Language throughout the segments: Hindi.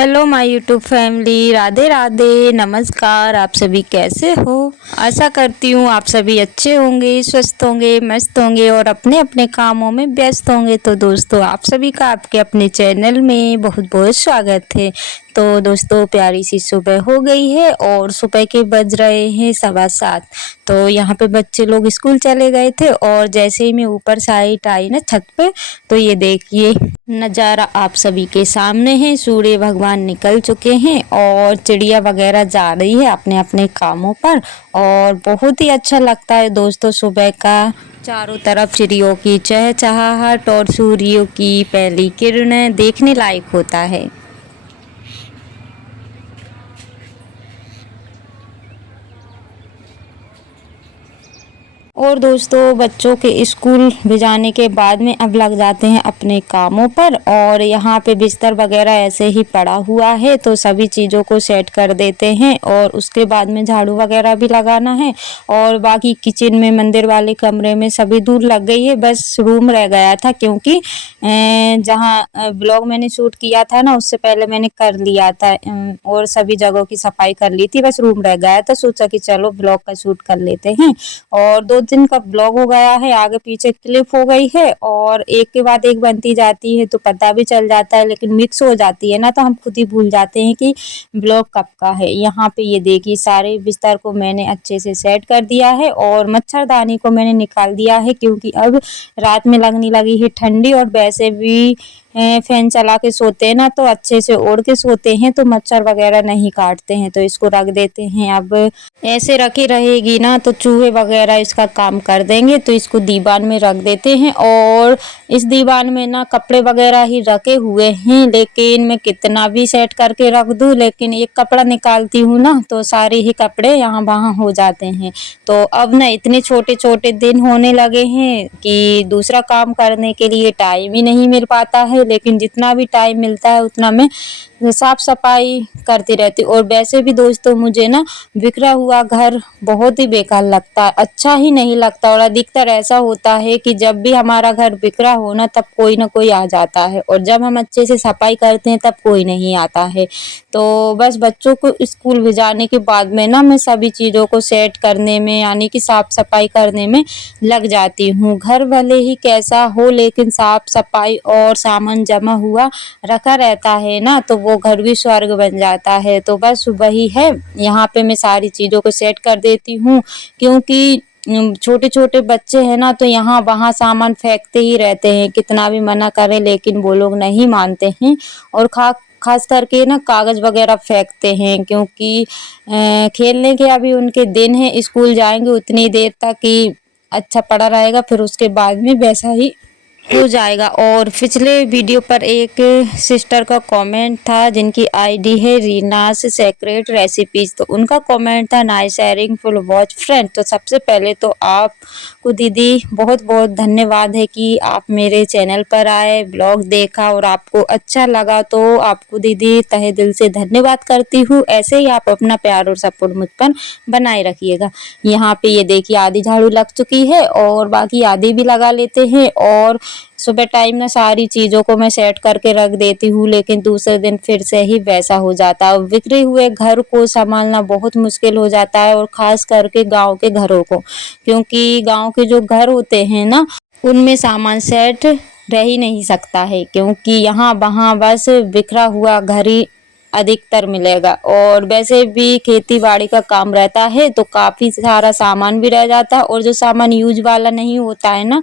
Hello my YouTube family, Radhe Radhe, नमस्कार। आप सभी कैसे हो? आशा करती हूँ आप सभी अच्छे होंगे, स्वस्थ होंगे, मस्त होंगे और अपने अपने कामों में व्यस्त होंगे। तो दोस्तों, आप सभी का आपके अपने चैनल में बहुत बहुत स्वागत है। तो दोस्तों, प्यारी सी सुबह हो गई है और सुबह के बज रहे हैं 7:15। तो यहाँ पे बच्चे लोग स्कूल चले गए थे और जैसे ही मैं ऊपर साइड आई ना छत पे, तो ये देखिए नज़ारा आप सभी के सामने है। सूर्य भगवान निकल चुके हैं और चिड़िया वगैरह जा रही है अपने अपने कामों पर और बहुत ही अच्छा लगता है दोस्तों सुबह का। चारों तरफ चिड़ियों की चहचहाहट और सूर्य की पहली किरणें देखने लायक होता है। और दोस्तों, बच्चों के स्कूल भेजाने के बाद में अब लग जाते हैं अपने कामों पर। और यहाँ पे बिस्तर वगैरह ऐसे ही पड़ा हुआ है तो सभी चीज़ों को सेट कर देते हैं और उसके बाद में झाड़ू वगैरह भी लगाना है। और बाकी किचन में, मंदिर वाले कमरे में सभी दूर लग गई है, बस रूम रह गया था क्योंकि जहाँ ब्लॉग मैंने शूट किया था ना, उससे पहले मैंने कर लिया था और सभी जगहों की सफाई कर ली थी, बस रूम रह गया था। सोचा कि चलो ब्लॉग का शूट कर लेते हैं। और 2 दिन का ब्लॉग हो गया है, आगे पीछे क्लिप हो गई है और एक के बाद एक बनती जाती है तो पता भी चल जाता है, लेकिन मिक्स हो जाती है ना तो हम खुद ही भूल जाते हैं कि ब्लॉग कब का है। यहाँ पे ये देखिए सारे बिस्तर को मैंने अच्छे से सेट कर दिया है और मच्छरदानी को मैंने निकाल दिया है क्योंकि अब रात में लगने लगी है ठंडी और वैसे भी फैन चला के सोते हैं ना तो अच्छे से ओढ़ के सोते हैं तो मच्छर वगैरह नहीं काटते हैं। तो इसको रख देते हैं। अब ऐसे रखी रहेगी ना तो चूहे वगैरह इसका काम कर देंगे, तो इसको दीवान में रख देते हैं। और इस दीवान में ना कपड़े वगैरह ही रखे हुए हैं, लेकिन मैं कितना भी सेट करके रख दूं, लेकिन एक कपड़ा निकालती हूँ ना तो सारे ही कपड़े यहाँ वहाँ हो जाते हैं। तो अब ना इतने छोटे छोटे दिन होने लगे हैं कि दूसरा काम करने के लिए टाइम ही नहीं मिल पाता है, लेकिन जितना भी टाइम मिलता है उतना मैं साफ सफाई करती रहती हूँ। और वैसे भी दोस्तों, मुझे ना बिखरा हुआ घर बहुत ही बेकार लगता है, अच्छा ही नहीं लगता। और अधिकतर ऐसा होता है कि जब भी हमारा घर बिखरा हो ना तब कोई ना कोई आ जाता है और जब हम अच्छे से सफाई करते हैं तब कोई नहीं आता है। तो बस बच्चों को स्कूल भेजाने के बाद में ना मैं सभी चीज़ों को सेट करने में, यानी कि साफ सफाई करने में लग जाती हूँ। घर भले ही कैसा हो, लेकिन साफ सफाई और सामान जमा हुआ रखा रहता है ना तो वो घर भी स्वर्ग बन जाता है। तो बस वही है, यहाँ पे मैं सारी चीज़ों को सेट कर देती हूँ क्योंकि छोटे छोटे बच्चे हैं ना तो यहाँ वहाँ सामान फेंकते ही रहते हैं, कितना भी मना करें लेकिन वो लोग नहीं मानते हैं। और खास करके ना कागज़ वगैरह फेंकते हैं क्योंकि खेलने के अभी उनके दिन है, स्कूल जाएंगे उतनी देर तक कि अच्छा पड़ा रहेगा, फिर उसके बाद में वैसा ही हो जाएगा। और पिछले वीडियो पर एक सिस्टर का कमेंट था जिनकी आईडी है रीनास सेक्रेट रेसिपीज, तो उनका कमेंट था nice sharing full watch friend. तो सबसे पहले तो आपको दीदी बहुत बहुत धन्यवाद है कि आप मेरे चैनल पर आए, ब्लॉग देखा और आपको अच्छा लगा, तो आपको दीदी तहे दिल से धन्यवाद करती हूँ। ऐसे ही आप अपना प्यार और सपोर्ट मुझ पर बनाए रखिएगा। यहाँ पे ये देखिए आधी झाड़ू लग चुकी है और बाकी आधी भी लगा लेते हैं। और सुबह टाइम ना सारी चीज़ों को मैं सेट करके रख देती हूँ, लेकिन दूसरे दिन फिर से ही वैसा हो जाता है। बिखरे हुए घर को संभालना बहुत मुश्किल हो जाता है और ख़ास करके गांव के घरों को, क्योंकि गांव के जो घर होते हैं ना उनमें सामान सेट रह ही नहीं सकता है, क्योंकि यहाँ वहाँ बस बिखरा हुआ घर ही अधिकतर मिलेगा। और वैसे भी खेती बाड़ी का काम रहता है तो काफ़ी सारा सामान भी रह जाता है और जो सामान यूज वाला नहीं होता है ना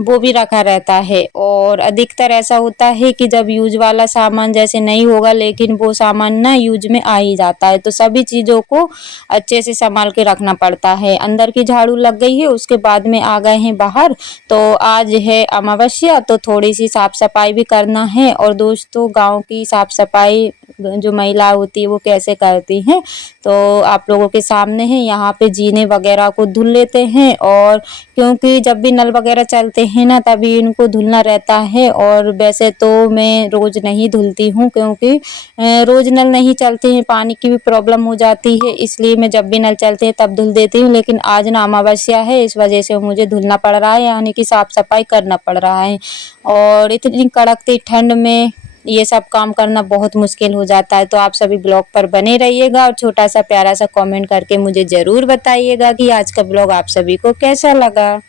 वो भी रखा रहता है। और अधिकतर ऐसा होता है कि जब यूज वाला सामान जैसे नहीं होगा, लेकिन वो सामान ना यूज में आ ही जाता है, तो सभी चीज़ों को अच्छे से संभाल के रखना पड़ता है। अंदर की झाड़ू लग गई है, उसके बाद में आ गए हैं बाहर। तो आज है अमावस्या तो थोड़ी सी साफ सफाई भी करना है। और दोस्तों, गाँव की साफ सफाई जो महिला होती है वो कैसे करती हैं तो आप लोगों के सामने है। यहाँ पे जीने वगैरह को धुल लेते हैं, और क्योंकि जब भी नल वगैरह चलते हैं ना तभी इनको धुलना रहता है। और वैसे तो मैं रोज नहीं धुलती हूँ क्योंकि रोज नल नहीं चलते हैं, पानी की भी प्रॉब्लम हो जाती है, इसलिए मैं जब भी नल चलते हैं तब धुल देती हूँ। लेकिन आज ना अमावस्या है, इस वजह से मुझे धुलना पड़ रहा है, यानी कि साफ सफाई करना पड़ रहा है। और इतनी कड़कती ठंड में ये सब काम करना बहुत मुश्किल हो जाता है। तो आप सभी ब्लॉग पर बने रहिएगा और छोटा सा प्यारा सा कमेंट करके मुझे ज़रूर बताइएगा कि आज का ब्लॉग आप सभी को कैसा लगा।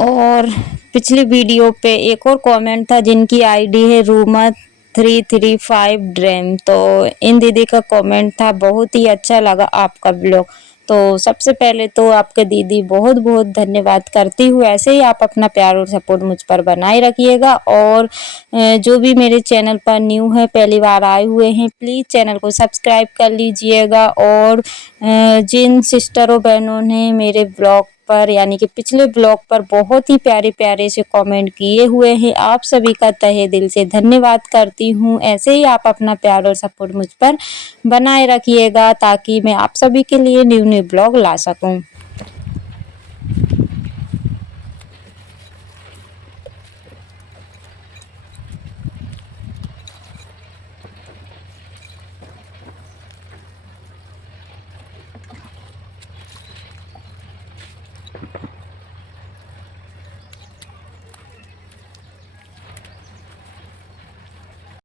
और पिछली वीडियो पे एक और कमेंट था जिनकी आईडी है रूमा 335 ड्रीम। तो इन दीदी का कमेंट था, बहुत ही अच्छा लगा आपका ब्लॉग। तो सबसे पहले तो आपके दीदी बहुत बहुत धन्यवाद करती हूँ। ऐसे ही आप अपना प्यार और सपोर्ट मुझ पर बनाए रखिएगा। और जो भी मेरे चैनल पर न्यू है, पहली बार आए हुए हैं, प्लीज़ चैनल को सब्सक्राइब कर लीजिएगा। और जिन सिस्टरों बहनों ने मेरे ब्लॉग पर यानी कि पिछले ब्लॉग पर बहुत ही प्यारे प्यारे से कमेंट किए हुए हैं, आप सभी का तहे दिल से धन्यवाद करती हूँ। ऐसे ही आप अपना प्यार और सपोर्ट मुझ पर बनाए रखिएगा ताकि मैं आप सभी के लिए न्यू न्यू ब्लॉग ला सकूँ।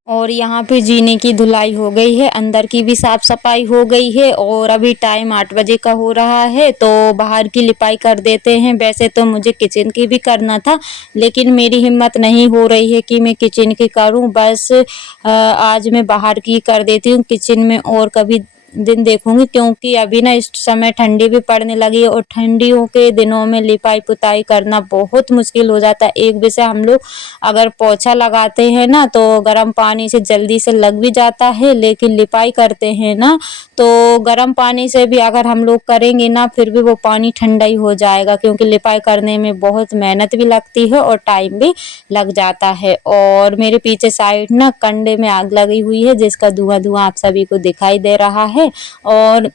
और यहाँ पे जीने की धुलाई हो गई है, अंदर की भी साफ सफाई हो गई है। और अभी टाइम 8 बजे का हो रहा है, तो बाहर की लिपाई कर देते हैं। वैसे तो मुझे किचन की भी करना था, लेकिन मेरी हिम्मत नहीं हो रही है कि मैं किचन की करूं। बस आज मैं बाहर की कर देती हूँ, किचन में और कभी दिन देखूंगी। क्योंकि अभी ना इस समय ठंडी भी पड़ने लगी है और ठंडियों के दिनों में लिपाई पुताई करना बहुत मुश्किल हो जाता है। एक वजह हम लोग अगर पोछा लगाते हैं ना तो गर्म पानी से जल्दी से लग भी जाता है, लेकिन लिपाई करते हैं ना तो गर्म पानी से भी अगर हम लोग करेंगे ना फिर भी वो पानी ठंडा ही हो जाएगा। क्योंकि लिपाई करने में बहुत मेहनत भी लगती है और टाइम भी लग जाता है। और मेरे पीछे साइड ना कंडे में आग लगी हुई है, जिसका धुआं धुआं आप सभी को दिखाई दे रहा है। और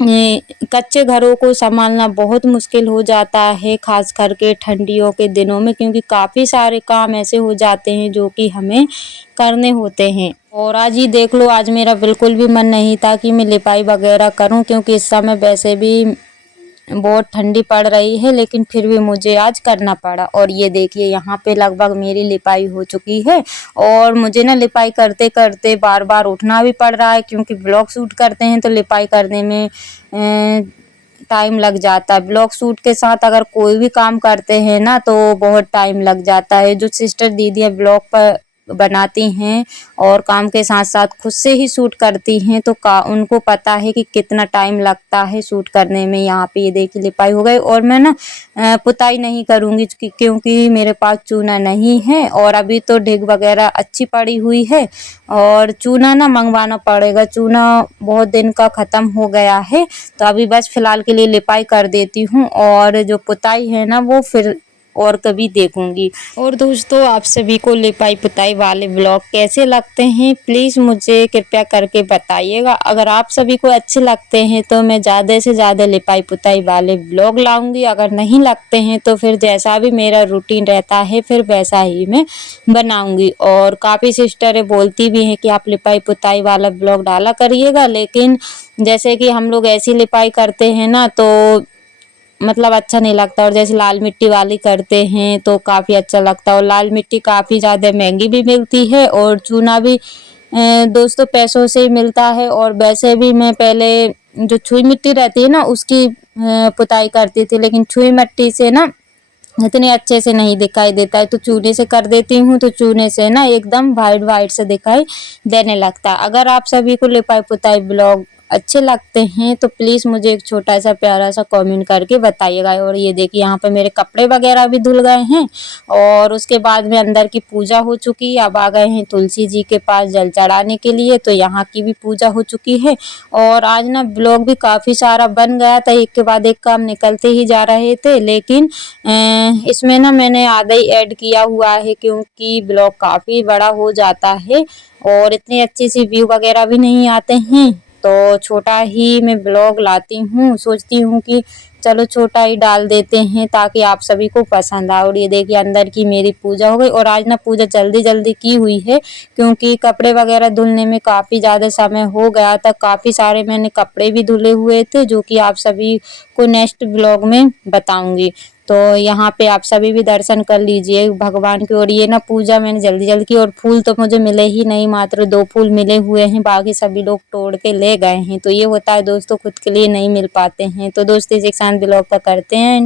कच्चे घरों को संभालना बहुत मुश्किल हो जाता है, खास करके ठंडियों के दिनों में, क्योंकि काफ़ी सारे काम ऐसे हो जाते हैं जो कि हमें करने होते हैं। और आज ही देख लो, आज मेरा बिल्कुल भी मन नहीं था कि मैं लिपाई वगैरह करूं, क्योंकि इस समय वैसे भी बहुत ठंडी पड़ रही है, लेकिन फिर भी मुझे आज करना पड़ा। और ये देखिए यहाँ पे लगभग मेरी लिपाई हो चुकी है। और मुझे ना लिपाई करते करते बार बार उठना भी पड़ रहा है, क्योंकि ब्लॉग शूट करते हैं तो लिपाई करने में टाइम लग जाता है। ब्लॉग शूट के साथ अगर कोई भी काम करते हैं ना तो बहुत टाइम लग जाता है। जो सिस्टर दीदियाँ ब्लॉग पर बनाती हैं और काम के साथ साथ खुद से ही शूट करती हैं, तो उनको पता है कि कितना टाइम लगता है शूट करने में। यहाँ पे ये देखिए लिपाई हो गई। और मैं ना पुताई नहीं करूँगी क्योंकि मेरे पास चूना नहीं है, और अभी तो ढिग वगैरह अच्छी पड़ी हुई है। और चूना ना मंगवाना पड़ेगा, चूना बहुत दिन का ख़त्म हो गया है। तो अभी बस फ़िलहाल के लिए लिपाई कर देती हूँ, और जो पुताई है ना वो फिर और कभी देखूंगी। और दोस्तों, आप सभी को लिपाई पुताई वाले ब्लॉग कैसे लगते हैं, प्लीज़ मुझे कृपया करके बताइएगा। अगर आप सभी को अच्छे लगते हैं तो मैं ज़्यादा से ज़्यादा लिपाई पुताई वाले ब्लॉग लाऊंगी। अगर नहीं लगते हैं तो फिर जैसा भी मेरा रूटीन रहता है फिर वैसा ही मैं बनाऊंगी। और काफ़ी सिस्टरें बोलती भी हैं कि आप लिपाई पुताई वाला ब्लॉग डाला करिएगा, लेकिन जैसे कि हम लोग ऐसी लिपाई करते हैं ना तो मतलब अच्छा नहीं लगता। और जैसे लाल मिट्टी वाली करते हैं तो काफ़ी अच्छा लगता है। और लाल मिट्टी काफ़ी ज़्यादा महंगी भी मिलती है, और चूना भी दोस्तों पैसों से ही मिलता है। और वैसे भी मैं पहले जो छुई मिट्टी रहती है ना उसकी पुताई करती थी, लेकिन छुई मिट्टी से ना इतने अच्छे से नहीं दिखाई देता है, तो चूने से कर देती हूँ। तो चूने से ना एकदम वाइट वाइट से दिखाई देने लगता है। अगर आप सभी को लिपाई पुताई ब्लॉग अच्छे लगते हैं तो प्लीज़ मुझे एक छोटा सा प्यारा सा कमेंट करके बताइएगा। और ये देखिए यहाँ पे मेरे कपड़े वगैरह भी धुल गए हैं, और उसके बाद में अंदर की पूजा हो चुकी है। अब आ गए हैं तुलसी जी के पास जल चढ़ाने के लिए, तो यहाँ की भी पूजा हो चुकी है। और आज ना ब्लॉग भी काफ़ी सारा बन गया था, एक के बाद एक काम निकलते ही जा रहे थे। लेकिन इसमें ना मैंने आधा ही ऐड किया हुआ है, क्योंकि ब्लॉग काफ़ी बड़ा हो जाता है और इतनी अच्छी सी व्यू वगैरह भी नहीं आते हैं। तो छोटा ही मैं ब्लॉग लाती हूँ, सोचती हूँ कि चलो छोटा ही डाल देते हैं ताकि आप सभी को पसंद आए। और ये देखिए अंदर की मेरी पूजा हो गई। और आज ना पूजा जल्दी जल्दी की हुई है, क्योंकि कपड़े वगैरह धुलने में काफ़ी ज़्यादा समय हो गया था। काफ़ी सारे मैंने कपड़े भी धुले हुए थे, जो कि आप सभी को नेक्स्ट ब्लॉग में बताऊंगी। तो यहाँ पे आप सभी भी दर्शन कर लीजिए भगवान की। और ये ना पूजा मैंने जल्दी जल्दी की और फूल तो मुझे मिले ही नहीं, मात्र 2 फूल मिले हुए हैं, बाकी सभी लोग तोड़ के ले गए हैं। तो ये होता है दोस्तों, खुद के लिए नहीं मिल पाते हैं। तो दोस्तों इसी के साथ ब्लॉग का करते हैं।